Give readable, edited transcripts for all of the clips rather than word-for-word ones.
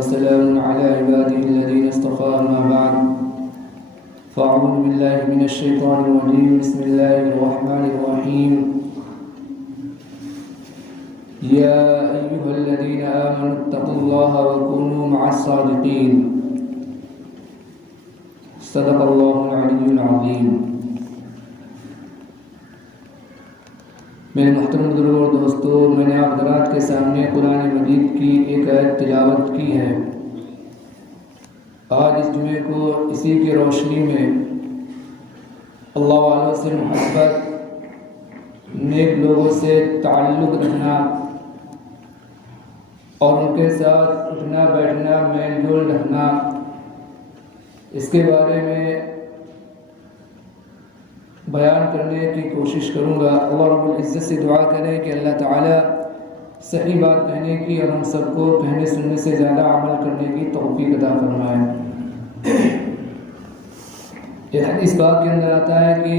وسلام على عباده الذين اصطفى أما بعد فأعوذ بالله من الشيطان الرجيم بسم الله الرحمن الرحيم يا أيها الذين آمنوا اتقوا الله وكونوا مع الصادقين صدق الله العلي العظيم. میرے محترم بزرگوں اور دوستوں، میں نے آپ حضرات کے سامنے قرآن مجید کی ایک آیت تلاوت کی ہے. آج اس جمعے کو اسی کی روشنی میں اللہ والوں سے محبت، نیک لوگوں سے تعلق رکھنا اور ان کے ساتھ اٹھنا بیٹھنا، میل جول رکھنا، اس کے بارے میں بیان کرنے کی کوشش کروں گا. اللہ رب العزت سے دعا کریں کہ اللہ تعالی صحیح بات کہنے کی اور ہم سب کو کہنے سننے سے زیادہ عمل کرنے کی توفیق عطا فرمائے. یہ حدیث پاک کے اندر آتا ہے کہ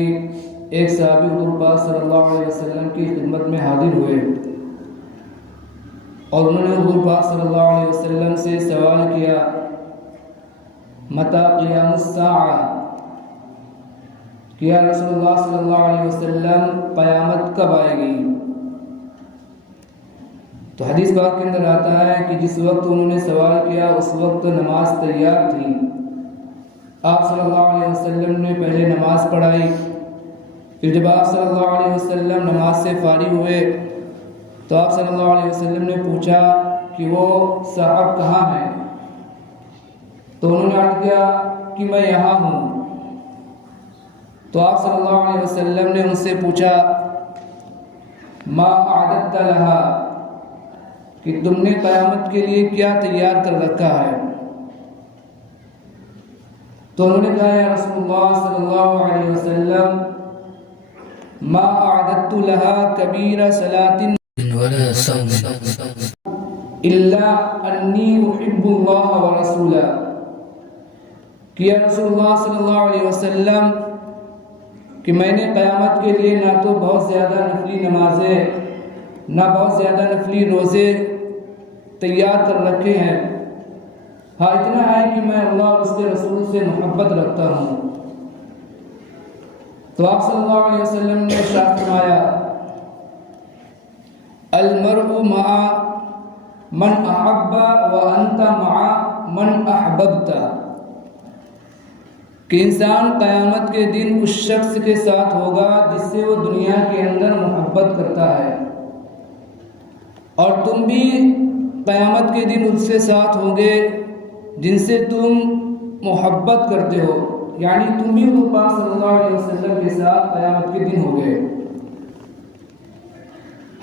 ایک صحابی حضور پاک صلی اللہ علیہ وسلم کی خدمت میں حاضر ہوئے اور انہوں نے حضور پاک صلی اللہ علیہ وسلم سے سوال کیا متی قیام الساعہ، کہ یا رسول اللہ صلی اللہ علیہ وسلم قیامت کب آئے گی؟ تو حدیث پاک کے اندر آتا ہے کہ جس وقت انہوں نے سوال کیا اس وقت نماز تیار تھی. آپ صلی اللہ علیہ وسلم نے پہلے نماز پڑھائی، پھر جب آپ صلی اللہ علیہ وسلم نماز سے فارغ ہوئے تو آپ صلی اللہ علیہ وسلم نے پوچھا کہ وہ صاحب کہاں ہیں؟ تو انہوں نے عرض کیا کہ میں یہاں ہوں. تو آپ صلی اللہ علیہ وسلم نے ان سے پوچھا ما اعددت لها، کہ تم نے قیامت کے لیے کیا تیار کر رکھا ہے؟ تو انہوں نے کہا یا رسول اللہ صلی اللہ علیہ وسلم ما اعددت لها كبير صلاة ولا صوم الا انی احب اللہ ورسولہ، کہ یا رسول اللہ صلی اللہ علیہ وسلم کہ میں نے قیامت کے لیے نہ تو بہت زیادہ نفلی نمازیں نہ بہت زیادہ نفلی روزے تیار کر رکھے ہیں، ہاں اتنا ہے کہ میں اللہ اور اس کے رسول سے محبت رکھتا ہوں. تو آپ صلی اللہ علیہ وسلم نے ارشاد فرمایا المرء مع من احب وانت مع من احببت، کہ انسان قیامت کے دن اس شخص کے ساتھ ہوگا جس سے وہ دنیا کے اندر محبت کرتا ہے، اور تم بھی قیامت کے دن اس کے ساتھ ہوں گے جن سے تم محبت کرتے ہو، یعنی تم بھی حضور پاک صلی اللہ علیہ وسلم کے ساتھ قیامت کے دن ہوں گے.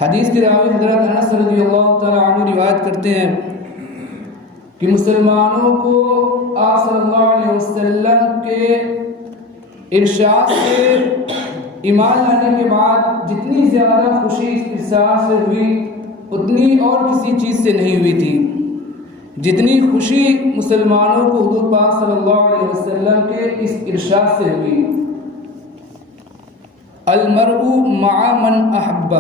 حدیث کی راوی حضرت انس رضی اللہ تعالی عنہ روایت کرتے ہیں کہ مسلمانوں کو آپ صلی اللہ علیہ وسلم کے ارشاد سے ایمان لانے کے بعد جتنی زیادہ خوشی اس ارشاد سے ہوئی اتنی اور کسی چیز سے نہیں ہوئی تھی جتنی خوشی مسلمانوں کو حضور پاک صلی اللہ علیہ وسلم کے اس ارشاد سے ہوئی. المرء مع من احب،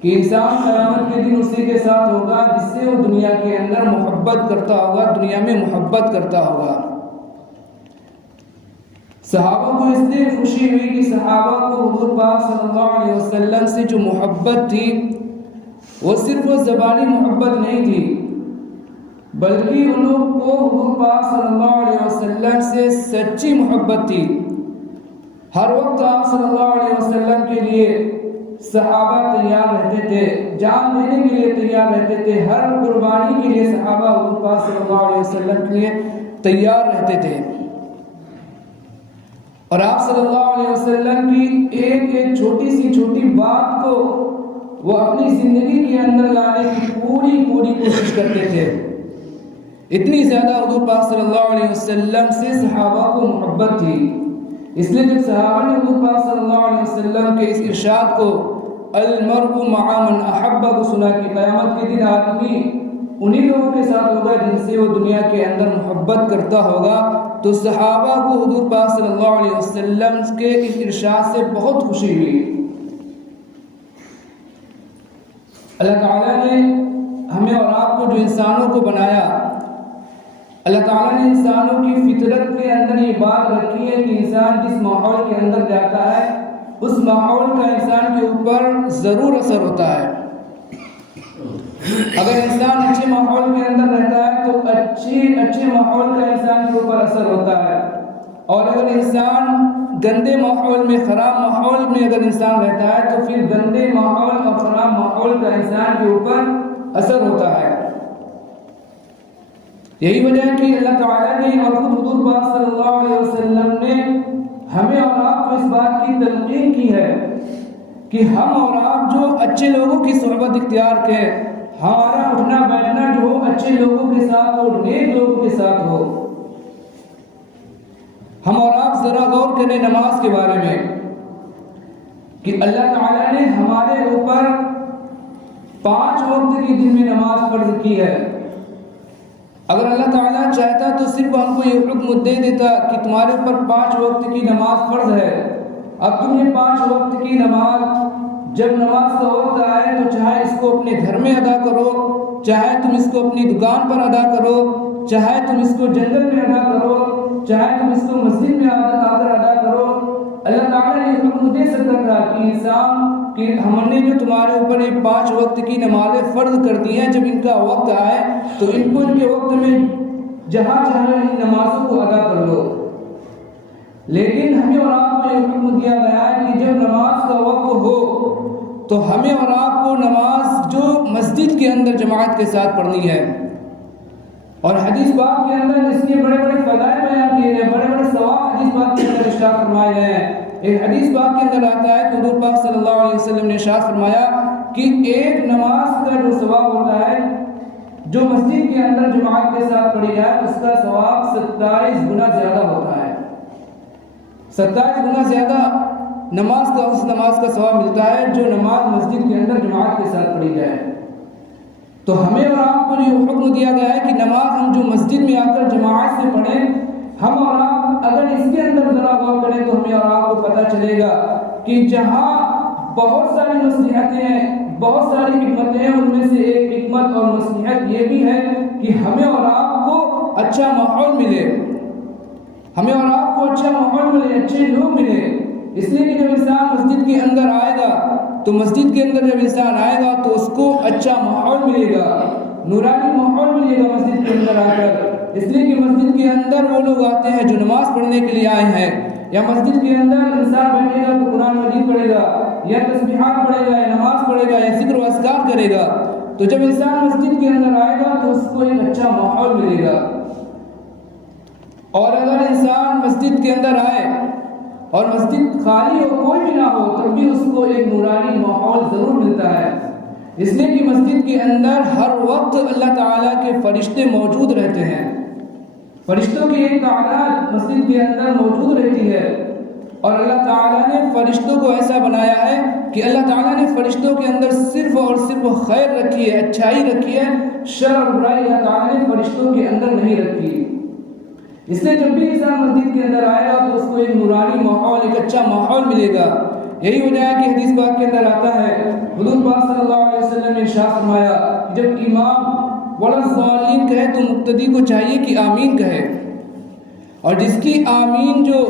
کہ انسان قیامت کے دن اسی کے ساتھ ہوگا جس سے وہ دنیا کے اندر محبت کرتا ہوگا، دنیا میں محبت کرتا ہوگا. صحابہ کو اس لیے خوشی ہوئی کہ صحابہ کو حضور پاک صلی اللہ علیہ وسلم سے جو محبت تھی وہ صرف وہ زبانی محبت نہیں تھی، بلکہ ان لوگ کو حضور پاک صلی اللہ علیہ وسلم سے سچی محبت تھی. ہر وقت آپ صلی اللہ علیہ وسلم کے لیے صحابہ تیار رہتے تھے، جان دینے کے لیے تیار رہتے تھے، ہر قربانی کے لیے صحابہ حضور پاک صلی اللہ علیہ وسلم کے لیے تیار رہتے تھے. اور آپ صلی اللہ علیہ وسلم کی ایک ایک چھوٹی سی چھوٹی بات کو وہ اپنی زندگی کے اندر لانے کی پوری کوشش کرتے تھے. اتنی زیادہ حضور پاک صلی اللہ علیہ وسلم سے صحابہ کو محبت تھی. اس لیے جب صحابہ نے حضور پاک صلی اللہ علیہ وسلم کے اس ارشاد کو المرء مع من احب کو سنا کہ قیامت کے دن آدمی انہی لوگوں کے ساتھ ہوگا جن سے وہ دنیا کے اندر محبت کرتا ہوگا، تو صحابہ کو حضور پاک صلی اللہ علیہ وسلم کے اس ارشاد سے بہت خوشی ہوئی. اللہ تعالیٰ نے ہمیں اور آپ کو جو انسانوں کو بنایا اللہ تعالیٰ نے انسانوں کی فطرت کے اندر یہ بات رکھی ہے کہ انسان جس ماحول کے اندر جاتا ہے اس ماحول کا انسان کے اوپر ضرور اثر ہوتا ہے۔ اگر انسان اچھے ماحول کے اندر رہتا ہے تو اچھے ماحول کا انسان کے اوپر اثر ہوتا ہے، اور اگر انسان گندے ماحول میں، خراب ماحول میں اگر انسان رہتا ہے تو پھر گندے ماحول اور خراب ماحول کا انسان کے اوپر اثر ہوتا ہے۔ یہی وجہ ہے کہ اللہ تعالیٰ نے اور خود حضور پاک صلی اللہ علیہ وسلم نے ہمیں اور آپ کو اس بات کی تلقین کی ہے کہ ہم اور آپ جو اچھے لوگوں کی صحبت اختیار کریں، ہمارا اٹھنا بیٹھنا جو ہو اچھے لوگوں کے ساتھ ہو، نیک لوگوں کے ساتھ ہو۔ ہم اور آپ ذرا غور کریں نماز کے بارے میں کہ اللہ تعالیٰ نے ہمارے اوپر 5 وقت کی دن میں نماز فرض کی ہے۔ اگر اللہ تعالیٰ چاہتا تو صرف ہم کو یہ حکم دے دیتا کہ تمہارے اوپر 5 وقت کی نماز فرض ہے، اب تم نے 5 وقت کی نماز، جب نماز کا وقت آئے تو چاہے اس کو اپنے گھر میں ادا کرو، چاہے تم اس کو اپنی دکان پر ادا کرو، چاہے تم اس کو جنگل میں ادا کرو، چاہے تم اس کو مسجد میں آ کر ادا کرو، اللہ تعالیٰ یہ حکم دے سکتا تھا کہ انسان کہ ہم نے جو تمہارے اوپر یہ 5 وقت کی نمازیں فرض کر دی ہیں، جب ان کا وقت آئے تو ان کو ان کے وقت میں جہاں چاہے ان نمازوں کو ادا کر لو۔ لیکن ہمیں اور آپ کو یہ حکم دیا گیا ہے کہ جب نماز کا وقت ہو تو ہمیں اور آپ کو نماز جو مسجد کے اندر جماعت کے ساتھ پڑھنی ہے، اور حدیث پاک کے اندر اس کے بڑے بڑے فضائل بیان کیے گئے، بڑے بڑے ثواب حدیث پاک کے اندر ارشاد فرمائے گئے ہیں۔ ایک حدیث پاک کے اندر آتا ہے کہ حضور پاک صلی اللہ علیہ وسلم نے ارشاد فرمایا کہ ایک نماز کا جو ثواب ہوتا ہے جو مسجد کے اندر جماعت کے ساتھ پڑھی جائے اس کا ثواب 27 گنا زیادہ ہوتا ہے۔ 27 گنا زیادہ اس نماز کا ثواب ملتا ہے جو نماز مسجد کے اندر جماعت کے ساتھ پڑھی جائے۔ تو ہمیں اور آپ کو جو حکم دیا گیا ہے کہ نماز ہم جو مسجد میں آ کر جماعت سے پڑھیں، ہم اور آپ اگر اس کے اندر ذرا غور کریں تو ہمیں اور آپ کو پتہ چلے گا کہ جہاں بہت ساری مصلحتیں ہیں، بہت ساری حکمتیں ہیں، ان میں سے ایک حکمت اور مصلحت یہ بھی ہے کہ ہمیں اور آپ کو اچھا ماحول ملے، ہمیں اور آپ کو اچھا ماحول ملے، اچھے لوگ ملے۔ اس لیے کہ جب انسان مسجد کے اندر آئے گا تو مسجد کے اندر جب انسان آئے گا تو اس کو اچھا ماحول ملے گا، نورانی ماحول ملے گا مسجد کے اندر آ کر۔ اس لیے کہ مسجد کے اندر وہ لوگ آتے ہیں جو نماز پڑھنے کے لیے آئے ہیں، یا مسجد کے اندر انسان بیٹھے گا تو قرآن مجید پڑھے گا، یا تسبیحات پڑھے گا، یا نماز پڑھے گا، یا ذکر و اذکار کرے گا۔ تو جب انسان مسجد کے اندر آئے گا تو اس کو ایک اچھا ماحول ملے گا۔ اور اگر انسان مسجد کے اندر آئے اور مسجد خالی ہو، کوئی بھی نہ ہو، تب بھی اس کو ایک نورانی ماحول ضرور ملتا ہے۔ اس لیے کہ مسجد کے اندر ہر وقت اللہ تعالیٰ کے فرشتے موجود رہتے ہیں، فرشتوں کی ایک تعداد مسجد کے اندر موجود رہتی ہے، اور اللہ تعالیٰ نے فرشتوں کو ایسا بنایا ہے کہ اللہ تعالیٰ نے فرشتوں کے اندر صرف اور صرف خیر رکھی ہے، اچھائی رکھی ہے، شر اور برائی اللہ تعالیٰ نے فرشتوں کے اندر نہیں رکھی۔ اس لیے جب بھی انسان مسجد کے اندر آئے گا تو اس کو ایک نورانی ماحول، ایک اچھا ماحول ملے گا۔ یہی وجہ ہے کہ حدیث پاک کے اندر آتا ہے، حضور پاک صلی اللہ علیہ وسلم نے ارشاد فرمایا کہ جب امام ولا الضالین کہے تو مقتدی کو چاہیے کہ آمین کہے، اور جس کی آمین جو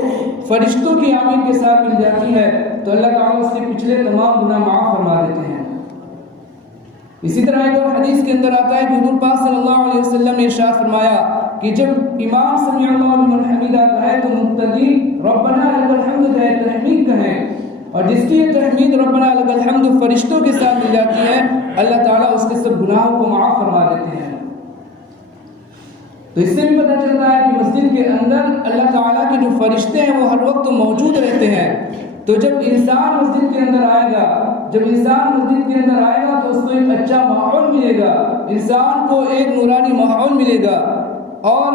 فرشتوں کی آمین کے ساتھ مل جاتی ہے تو اللہ تعالیٰ اس کے پچھلے تمام گناہ معاف فرما دیتے ہیں۔ اسی طرح ایک اور حدیث کے اندر آتا ہے کہ حضور پاک صلی اللہ علیہ وسلم نے ارشاد فرمایا کہ جب امام سمع اللہ لمن حمیدہ کہے تو مقتدی ربنا لک الحمد کہے، تحمید کہیں، اور جس کی یہ تحمید ربنا لک الحمد فرشتوں کے ساتھ مل جاتی ہے اللہ تعالیٰ اس کے سب گناہوں کو معاف فرما دیتے ہیں۔ تو اس سے بھی پتہ چلتا ہے کہ مسجد کے اندر اللہ تعالیٰ کے جو فرشتے ہیں وہ ہر وقت موجود رہتے ہیں۔ تو جب انسان مسجد کے اندر آئے گا، جب انسان مسجد کے اندر آئے گا تو اس کو ایک اچھا ماحول ملے گا، انسان کو ایک نورانی ماحول ملے گا، اور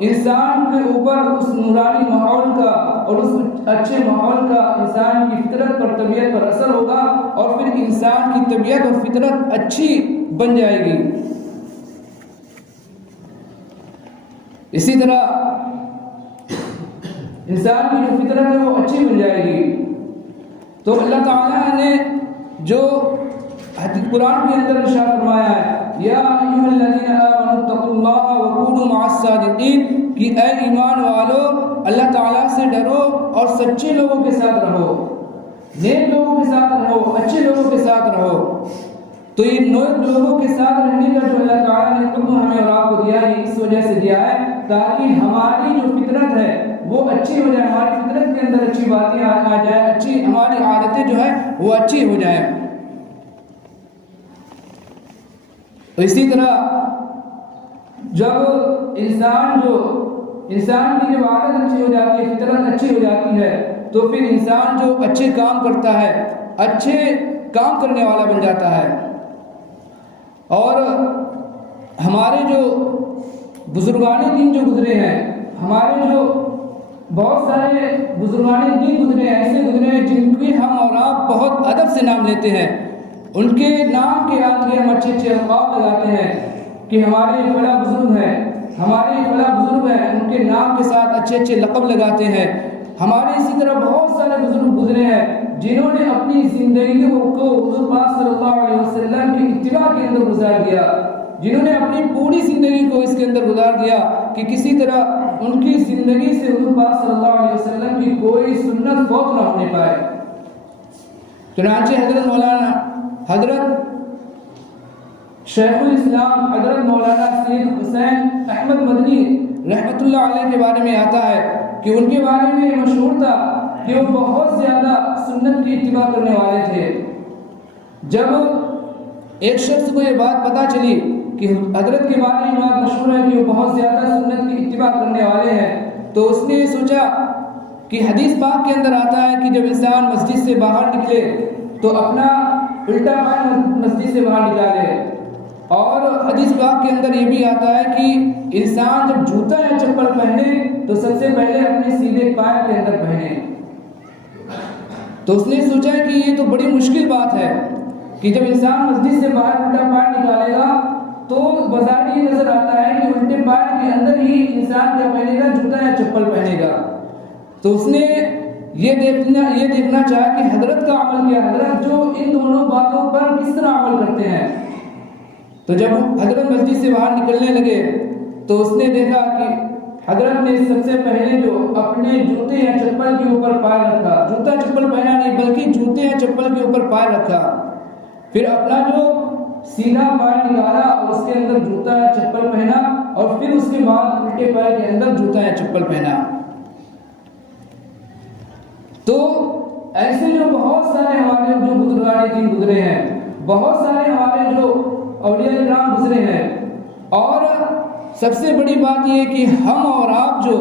انسان کے اوپر اس نورانی ماحول کا اور اس اچھے ماحول کا انسان کی فطرت پر، طبیعت پر اثر ہوگا، اور پھر انسان کی طبیعت اور فطرت اچھی بن جائے گی۔ اسی طرح انسان کی جو فطرت ہے وہ اچھی بن جائے گی۔ تو اللہ تعالیٰ نے جو قرآن کے اندر ارشاد فرمایا ہے، یا ایھا الذین آمنوا اتقوا اللہ وکونوا مع الصادقین، کہ اے ایمان والو اللہ تعالیٰ سے ڈرو اور سچے لوگوں کے ساتھ رہو، نیک لوگوں کے ساتھ رہو، اچھے لوگوں کے ساتھ رہو۔ تو یہ نیک لوگوں کے ساتھ رہنے کا جو اللہ تعالیٰ نے حکم ہمیں اور آپ کو دیا ہے، اس وجہ سے دیا ہے تاکہ ہماری جو فطرت ہے وہ اچھی ہو جائے، ہماری فطرت کے اندر اچھی باتیں آ جائیں، اچھی ہماری عادتیں جو ہے وہ اچھی ہو جائیں۔ اسی طرح جب انسان کی جب عادت اچھی ہو جاتی ہے، فطرت اچھی ہو جاتی ہے، تو پھر انسان جو اچھے کام کرتا ہے، اچھے کام کرنے والا بن جاتا ہے۔ اور ہمارے جو بزرگان دین جو گزرے ہیں، ہمارے جو بہت سارے بزرگان دین گزرے ہیں، ایسے گزرے ہیں جن کی ہم اور آپ بہت ادب سے نام لیتے ہیں، ان کے نام کے آگے ہم اچھے اچھے القاب لگاتے ہیں کہ ہمارے فلاں بزرگ ہیں، ہمارے فلاں بزرگ ہیں، ان کے نام کے ساتھ اچھے اچھے لقب لگاتے ہیں۔ ہمارے اسی طرح بہت سارے بزرگ گزرے ہیں جنہوں نے اپنی زندگی کو حضور پاک صلی اللہ علیہ وسلم کی اتباع کے اندر گزار دیا، جنہوں نے اپنی پوری زندگی کو اس کے اندر گزار دیا کہ کسی طرح ان کی زندگی سے حضور پاک صلی اللہ علیہ وسلم کی کوئی سنت فوت نہ ہونے پائے۔ چنانچہ حضرت شیخ الاسلام حضرت مولانا سید حسین احمد مدنی رحمۃ اللہ علیہ کے بارے میں آتا ہے کہ ان کے بارے میں مشہور تھا کہ وہ بہت زیادہ سنت کی اتباع کرنے والے تھے۔ جب ایک شخص کو یہ بات پتہ چلی کہ حضرت کے بارے میں بات مشہور ہے کہ وہ بہت زیادہ سنت کی اتباع کرنے والے ہیں، تو اس نے سوچا کہ حدیث پاک کے اندر آتا ہے کہ جب انسان مسجد سے باہر نکلے تو اپنا الٹا پیر مسجد سے باہر نکالے، اور حدیث پاک کے اندر یہ بھی آتا ہے کہ انسان جب جوتا یا چپل پہنے تو سب سے پہلے اپنے سیدھے پیر کے اندر پہنے۔ تو اس نے سوچا کہ یہ تو بڑی مشکل بات ہے کہ جب انسان مسجد سے باہر الٹا پیر نکالے گا تو بظاہر یہ نظر آتا ہے کہ الٹے پیر کے اندر ہی انسان کیا پہنے گا، جوتا یا چپل پہنے گا۔ تو اس نے یہ دیکھنا چاہا کہ حضرت کا عمل کیا، حضرت جو ان دونوں باتوں پر کس طرح عمل کرتے ہیں۔ تو جب حضرت مسجد سے باہر نکلنے لگے تو اس نے دیکھا کہ حضرت نے سب سے پہلے جو اپنے جوتے یا چپل کے اوپر پیر رکھا، جوتا چپل پہنا نہیں بلکہ جوتے یا چپل کے اوپر پیر رکھا، پھر اپنا جو سیدھا پیر نکالا اور اس کے اندر جوتا یا چپل پہنا، اور پھر اس کے بعد الٹے پیر کے اندر جوتا یا چپل پہنا۔ تو ایسے جو بہت سارے ہمارے جو بزرگان دین گزرے ہیں، بہت سارے ہمارے جو اولیاء کرام گزرے ہیں، اور سب سے بڑی بات یہ کہ ہم اور آپ جو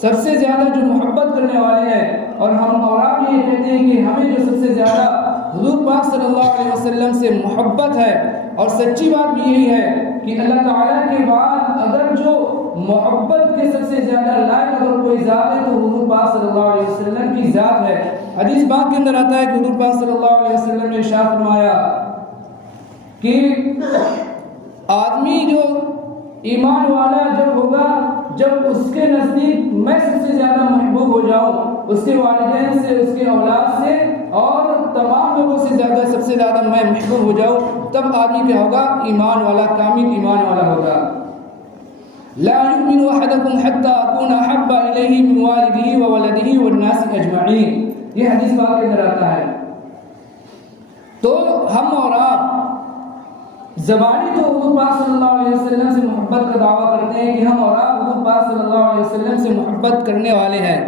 سب سے زیادہ جو محبت کرنے والے ہیں، اور ہم اور آپ یہ کہتے ہیں کہ ہمیں جو سب سے زیادہ حضور پاک صلی اللہ علیہ وسلم سے محبت ہے، اور سچی بات بھی یہی ہے کہ اللہ تعالیٰ کے بعد اگر جو محبت کے سب سے زیادہ لائق اگر کوئی ذات ہے تو حضور پاک صلی اللہ علیہ وسلم کی ذات ہے۔ حدیث پاک کے اندر آتا ہے کہ حضور پاک صلی اللہ علیہ وسلم نے ارشاد فرمایا کہ آدمی جو ایمان والا جب ہوگا، جب اس کے نزدیک میں سب سے زیادہ محبوب ہو جاؤں، اس کے والدین سے، اس کے اولاد سے اور تمام لوگوں سے زیادہ سب سے زیادہ میں محبوب ہو جاؤں، تب آدمی کیا ہوگا؟ ایمان والا، کامل ایمان والا ہوگا۔ لا يؤمن احدكم حتى اكون احب اليه من والده وولده والناس اجمعين، یہ حدیث پاک کے اندر آتا ہے۔ تو ہم اور آپ زبانی تو حضور پاک صلی اللہ علیہ وسلم سے محبت کا دعویٰ کرتے ہیں کہ ہم اور آپ حضور پاک صلی اللہ علیہ وسلم سے محبت کرنے والے ہیں،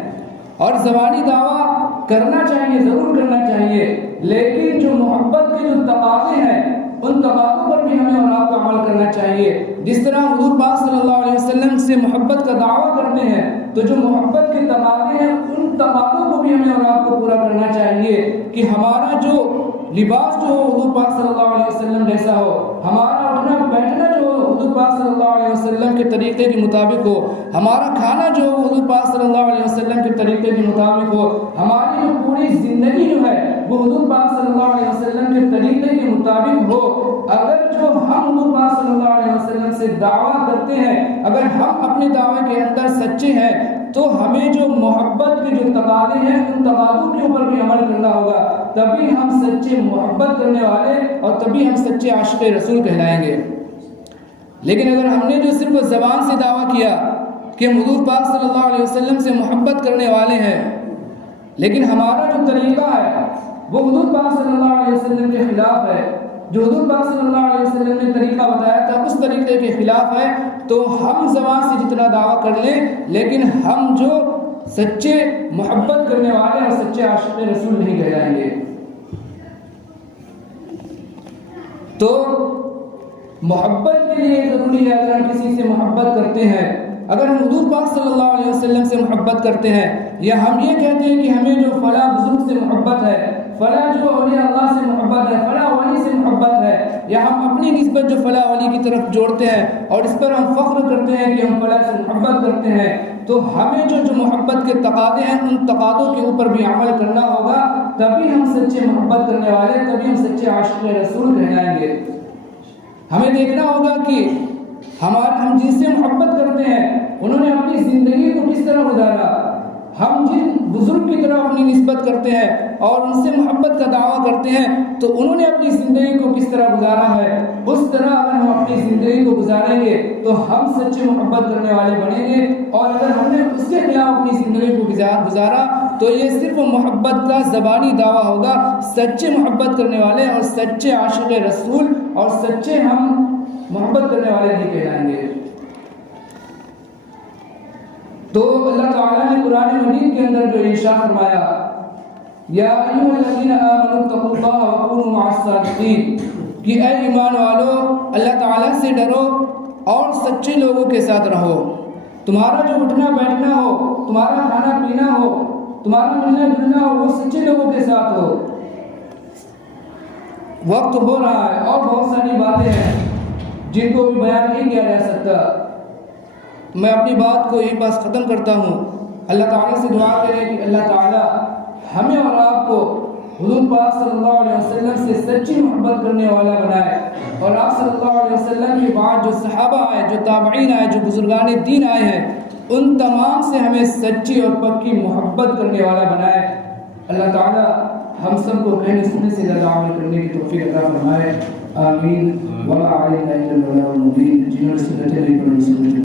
اور زبانی دعویٰ کرنا چاہیے، ضرور کرنا چاہیے، لیکن جو محبت کے جو تقاضے ہیں ان تقاضوں پر بھی ہمیں اور آپ کو عمل کرنا چاہیے۔ جس طرح حضور پاک صلی اللہ علیہ وسلم سے محبت کا دعویٰ کرتے ہیں تو جو محبت کے تقاضے ہیں ان تقاضوں کو بھی ہمیں اور آپ کو پورا کرنا چاہیے کہ ہمارا جو لباس جو ہو حضور پاک صلی اللہ علیہ وسلم جیسا ہو، ہمارا اٹھنا بیٹھنا جو ہو حضور پاک صلی اللہ علیہ وسلم کے طریقے کے مطابق ہو، ہمارا کھانا جو ہو حضور پاک صلی اللہ علیہ وسلم کے طریقے کے مطابق ہو، ہماری جو پوری زندگی جو ہے وہ حضور پاک صلی اللہ علیہ وسلم کے طریقے کے مطابق ہو۔ اگر جو ہم حضور پاک صلی اللہ علیہ وسلم سے دعویٰ کرتے ہیں، اگر ہم اپنے دعوے کے اندر سچے ہیں تو ہمیں جو محبت کے جو تقاضے ہیں ان تقاضوں کے اوپر بھی عمل کرنا ہوگا، تبھی ہم سچے محبت کرنے والے اور تبھی ہم سچے عاشق رسول کہلائیں گے۔ لیکن اگر ہم نے جو صرف زبان سے دعویٰ کیا کہ ہم حضور پاک صلی اللہ علیہ وسلم سے محبت کرنے والے ہیں، لیکن ہمارا جو طریقہ ہے وہ حضور پاک صلی اللہ علیہ وسلم کے خلاف ہے، جو حضور پاک صلی اللہ علیہ وسلم نے طریقہ بتایا تھا اس طریقے کے خلاف ہے، تو ہم زبان سے جتنا دعویٰ کر لیں لیکن ہم جو سچے محبت کرنے والے اور سچے عاشق رسول نہیں کہلائیں گے۔ تو محبت کے لیے ضروری ہے، اگر ہم کسی سے محبت کرتے ہیں، اگر ہم حضور پاک صلی اللہ علیہ وسلم سے محبت کرتے ہیں، یا ہم یہ کہتے ہیں کہ ہمیں جو فلاں بزرگ سے محبت ہے، فلاں جو اولیاء اللہ سے محبت ہے، فلاں ولی سے محبت ہے، یا ہم اپنی نسبت جو فلاں ولی کی طرف جوڑتے ہیں اور اس پر ہم فخر کرتے ہیں کہ ہم فلاں سے محبت کرتے ہیں، تو ہمیں جو محبت کے تقاضے ہیں ان تقاضوں کے اوپر بھی عمل کرنا ہوگا، تبھی ہم سچے محبت کرنے والے، تبھی ہم سچے عاشق رسول کہلائیں گے۔ ہمیں دیکھنا ہوگا کہ ہم جن سے محبت کرتے ہیں انہوں نے اپنی زندگی کو کس طرح گزارا، ہم جن بزرگ کی طرف اپنی نسبت کرتے ہیں اور ان سے محبت کا دعویٰ کرتے ہیں تو انہوں نے اپنی زندگی کو کس طرح گزارا ہے، اس طرح اگر ہم اپنی زندگی کو گزاریں گے تو ہم سچے محبت کرنے والے بنیں گے، اور اگر ہم نے اس کے خلاف اپنی زندگی کو گزارا تو یہ صرف محبت کا زبانی دعویٰ ہوگا، سچے محبت کرنے والے اور سچے عاشق رسول اور سچے ہم محبت کرنے والے نہیں کہلائیں گے۔ تو اللہ تعالیٰ نے قرآن مجید کے اندر جو ارشاد فرمایا، یا ایھا الذین آمنوا اتقوا اللہ وکونوا مع الصادقین، کہ اے ایمان والو اللہ تعالیٰ سے ڈرو اور سچے لوگوں کے ساتھ رہو، تمہارا جو اٹھنا بیٹھنا ہو، تمہارا کھانا پینا ہو، تمہارا ملنا جلنا ہو، وہ سچے لوگوں کے ساتھ ہو۔ وقت ہو رہا ہے اور بہت ساری باتیں ہیں جن کو بھی بیان نہیں کیا جا سکتا، میں اپنی بات کو یہیں پاس ختم کرتا ہوں۔ اللہ تعالیٰ سے دعا کریں کہ اللہ تعالیٰ ہمیں اور آپ کو حضور پاک صلی اللہ علیہ وسلم سے سچی محبت کرنے والا بنائے، اور آپ صلی اللہ علیہ وسلم کے بعد جو صحابہ آئے، جو تابعین آئے، جو بزرگان دین آئے ہیں، ان تمام سے ہمیں سچی اور پکی محبت کرنے والا بنائے۔ اللہ تعالیٰ ہم سب کو کہنے سننے سے زیادہ عمل کرنے کی توفیق عطا فرمائے، آمین۔ وما علینا الا البلاغ المبین۔ جنہوں نے سنتیں نہیں پڑھی